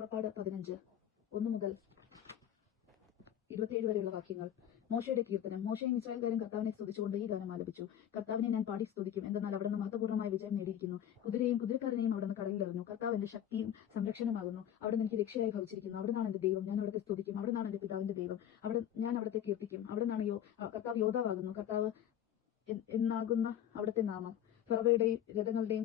പുറപ്പാട് 15:1-27 വരെയുള്ള വാക്യങ്ങൾ. മോശയുടെ കീർത്തനം. മോശയും ഇസ്രായേൽക്കാരും കർത്താവിനെ സ്തുതിച്ചുകൊണ്ട് ഈ ഗാനം ആലപിച്ചു. കർത്താവിനെ ഞാൻ പാടി സ്തുതിക്കും, എന്തെന്നാൽ അവിടുന്ന് മഹത്വപൂർണ്ണമായ വിജയം നേടിയിരിക്കുന്നു. കുതിരയും കുതിരക്കാരനെയും അവിടുന്ന് കടലിലെറിഞ്ഞു. കർത്താവ് എന്റെ ശക്തിയും സംരക്ഷണമാകുന്നു. അവിടുന്ന് എനിക്ക് രക്ഷയായി ഭവിച്ചിരിക്കുന്നു. അവിടുന്നാണ് എന്റെ ദൈവം, ഞാൻ അവിടുത്തെ സ്തുതിക്കും. അവിടുന്നാണ് എന്റെ പിതാവിന്റെ ദൈവം, ഞാൻ അവിടുത്തെ കീർത്തിക്കും. അവിടുന്നാണ് കർത്താവ് യോദ്ധാവാകുന്നു. കർത്താവ് എന്നാകുന്ന അവിടുത്തെ നാമം. ഫറവയുടെയും രഥങ്ങളുടെയും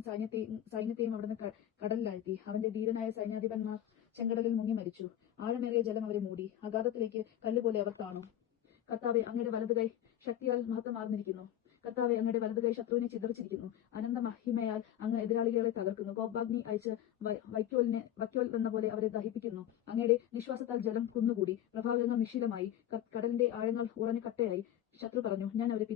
സൈന്യത്തെയും അവിടുന്ന് കടലിലാഴ്ത്തി. അവന്റെ ധീരനായ സൈന്യാധിപന്മാർ ചെങ്കടലിൽ മുങ്ങി മരിച്ചു. ആഴമേറിയ ജലം അവരെ മൂടി. അഗാധത്തിലേക്ക് കല്ലുപോലെ അവർ താണു. കർത്താവെ, അങ്ങയുടെ വലതുകൈ ശക്തിയാൽ മഹത്വമാർന്നിരിക്കുന്നു. കർത്താവെ, അങ്ങയുടെ വലതുകൈ ശത്രുവിനെ ചിതറിച്ചിരിക്കുന്നു. അനന്ത മഹിമയാൽ അങ്ങ് എതിരാളികളെ തകർക്കുന്നു. കോപാഗ്നി അയച്ച് വൈക്കോൽ എന്ന പോലെ അവരെ ദഹിപ്പിക്കുന്നു. അങ്ങയുടെ നിശ്വാസത്താൽ ജലം കുന്നുകൂടി. പ്രഭാകരങ്ങൾ നിശ്ചലമായി. കടലിന്റെ ആഴങ്ങൾ ഉറഞ്ഞ കട്ടയായി. ശത്രു പറഞ്ഞു, ഞാൻ അവരെ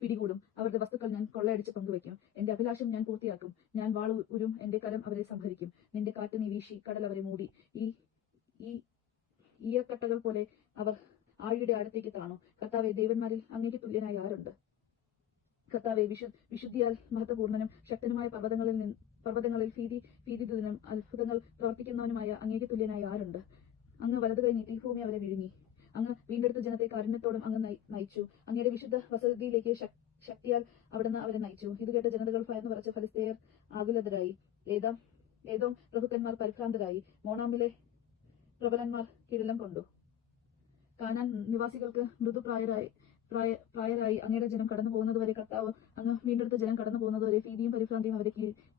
പിടികൂടും. അവരുടെ വസ്തുക്കൾ ഞാൻ കൊള്ളയടിച്ച് പങ്കുവയ്ക്കും. എന്റെ അഭിലാഷം ഞാൻ പൂർത്തിയാക്കും. ഞാൻ വാൾ ഉരും. എന്റെ കരം അവരെ സംഹരിക്കും. നിന്റെ കാറ്റ് നീ വീശി കടൽ അവരെ മൂടി. ഈയക്കട്ടകൾ പോലെ അവർ ആഴിയുടെ ആഴത്തേക്ക് താണു. കർത്താവെ, ദേവന്മാരിൽ അങ്ങേക്ക് തുല്യനായി ആരുണ്ട്? കർത്താവെ, വിശുദ്ധിയാൽ മഹത്വപൂർണ്ണനും ശക്തനുമായ പർവ്വതങ്ങളിൽ ഭീതിദൂതനും അത്ഭുതങ്ങൾ പ്രവർത്തിക്കുന്നവനുമായ അങ്ങേക്ക് തുല്യനായി ആരുണ്ട്? അങ്ങ് വലതുകൈ നീട്ടി ഭൂമി അവരെ വിഴുങ്ങി. അങ്ങ് വീണ്ടെടുത്ത ജനത്തെ കാരുണ്യത്തോടും അങ്ങ് നയിച്ചു. അങ്ങയുടെ വിശുദ്ധ വസതിയിലേക്ക് ശക്തിയാൽ അവിടുന്ന് അവരെ നയിച്ചു. ഇത് കേട്ട ജനതകൾ ഭയന്നു വിറച്ച്. ഫലിസ്ത്യർ ആകുലതരായി. ഏതോം പ്രഭുക്കന്മാർ പരിഭ്രാന്തരായി. മോണാമിലെ പ്രബലന്മാർ കിടിലം കൊണ്ടു. കാനാൻ നിവാസികൾക്ക് പ്രായരായി. അങ്ങയുടെ ജനം കടന്നു പോകുന്നതുവരെ, കർത്താവ് അങ്ങ് വീണ്ടെടുത്ത ജനം കടന്നു പോകുന്നതുവരെ ഭീതിയും പരിഭ്രാന്തിയും അവരെ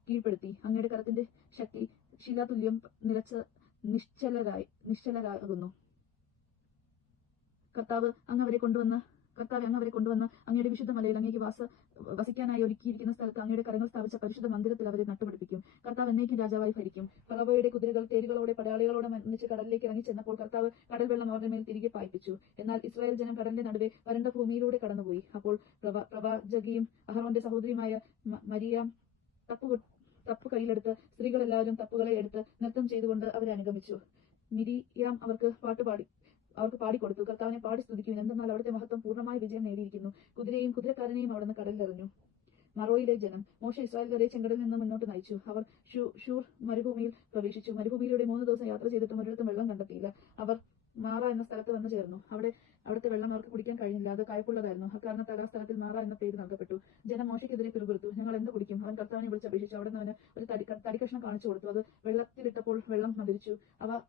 കീഴ്പ്പെടുത്തി. അങ്ങയുടെ കരത്തിന്റെ ശക്തി ശിലാതുല്യം നിലച്ച് നിശ്ചലരാകുന്നു. കർത്താവ് അങ്ങ് അവരെ കൊണ്ടുവന്ന് അങ്ങയുടെ വിശുദ്ധ മലയിൽ അങ്ങേക്ക് വസിക്കാനായി ഒരുക്കിയിരിക്കുന്ന സ്ഥലത്ത് അങ്ങയുടെ കരങ്ങൾ സ്ഥാപിച്ച പരിശുദ്ധ മന്ദിരത്തിൽ അവരെ നട്ടുപിടിപ്പിക്കും. കർത്താവ് എന്നേക്കും രാജാവായി ഭരിക്കും. ഫറവോയുടെ കുതിരകൾ തേരുകളോടെ പടയാളികളോടെ ഒന്നിച്ച് കടലിലേക്ക് ഇറങ്ങി ചെന്നപ്പോൾ കർത്താവ് കടൽ വെള്ളം അവരുടെ മേൽ തിരികെ പായിപ്പിച്ചു. എന്നാൽ ഇസ്രായേൽ ജനം കടലിന്റെ നടുവെ വരണ്ട ഭൂമിയിലൂടെ കടന്നുപോയി. അപ്പോൾ പ്രവാചകിയും അഹറോന്റെ സഹോദരിയുമായ മരിയാം തപ്പു കയ്യിലെടുത്ത് സ്ത്രീകളെല്ലാവരും തപ്പുകളെ എടുത്ത് നൃത്തം ചെയ്തുകൊണ്ട് അവരെ അനുഗമിച്ചു. മിരിയാം അവർക്ക് പാടിക്കൊടുത്തു. കർത്താവിനെ പാടി സ്തുതിക്കുവിൻ, എന്തെന്നാൽ അവിടുത്തെ മഹത്വം പൂർണ്ണമായ വിജയം നേടിയിരിക്കുന്നു. കുതിരയും കുതിരക്കാരനെയും അവിടുന്ന് കടലിലെറിഞ്ഞു. മറോയിലെ ജനം. മോശെ ഇസ്രായേൽക്കാരെ ചെങ്കടലിൽ നിന്ന് മുന്നോട്ട് നയിച്ചു. അവർ ഷൂർ മരുഭൂമിയിൽ പ്രവേശിച്ചു. മരുഭൂമിയിലൂടെ 3 ദിവസം യാത്ര ചെയ്തിട്ടും ഒരിടത്തും വെള്ളം കണ്ടെത്തിയില്ല. അവർ മാറ എന്ന സ്ഥലത്ത് വന്നു ചേർന്നു. അവിടുത്തെ വെള്ളം അവർക്ക് കുടിക്കാൻ കഴിഞ്ഞില്ല. അത് കയ്പുള്ളതായിരുന്നു. അക്കാരണത്താൽ ആ സ്ഥലത്തിൽ മാറ എന്ന പേര് നൽകപ്പെട്ടു. ജനം മോശയ്ക്കെതിരെ പിറുപിറുത്തു. ഞങ്ങൾ എന്ത് കുടിക്കും? അവൻ കർത്താവിനെ വിളിച്ചപേക്ഷിച്ചു. അവിടുന്ന് അവന് ഒരു തടിക്കഷ്ണം കാണിച്ചു കൊടുത്തു. അത് വെള്ളത്തിലിട്ടപ്പോൾ വെള്ളം മധുരിച്ചു.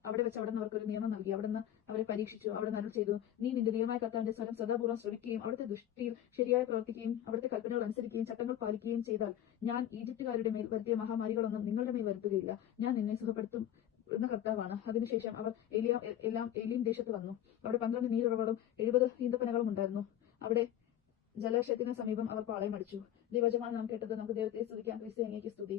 അവിടെ വെച്ച് അവിടുന്ന് അവർക്ക് ഒരു നിയമം നൽകി. അവിടുന്ന് അവരെ പരീക്ഷിച്ചു. അവിടുന്ന് അരുൾ ചെയ്തു, നീ നിന്റെ ദൈവമായ കർത്താവിന്റെ സ്വരം സദാപൂർവ്വം ശ്രവിക്കുകയും അവിടുത്തെ ദൃഷ്ടിയിൽ ശരിയായി പ്രവർത്തിക്കുകയും അവിടുത്തെ കൽപ്പനകൾ അനുസരിക്കുകയും ചട്ടങ്ങൾ പാലിക്കുകയും ചെയ്താൽ ഞാൻ ഈജിപ്തുകാരുടെ മേൽ വരുത്തിയ മഹാമാരികളൊന്നും നിങ്ങളുടെ മേൽ വരുത്തുകയില്ല. ഞാൻ നിന്നെ സുഖപ്പെടുത്തും എന്ന കർത്താവാണ്. അതിനുശേഷം അവർ ഏലീം ദേശത്ത് വന്നു. അവിടെ 12 നീരുറവുകളും 70 ഈന്തപ്പനകളും ഉണ്ടായിരുന്നു. അവിടെ ജലാശയത്തിന് സമീപം അവർ പാളയം അടിച്ചു. ദൈവവചനമാണ് നാം കേട്ടത്. നമുക്ക് ദൈവത്തെ സ്തുതിക്കാം. ക്രിസ്തു അങ്ങേക്ക് സ്തുതി.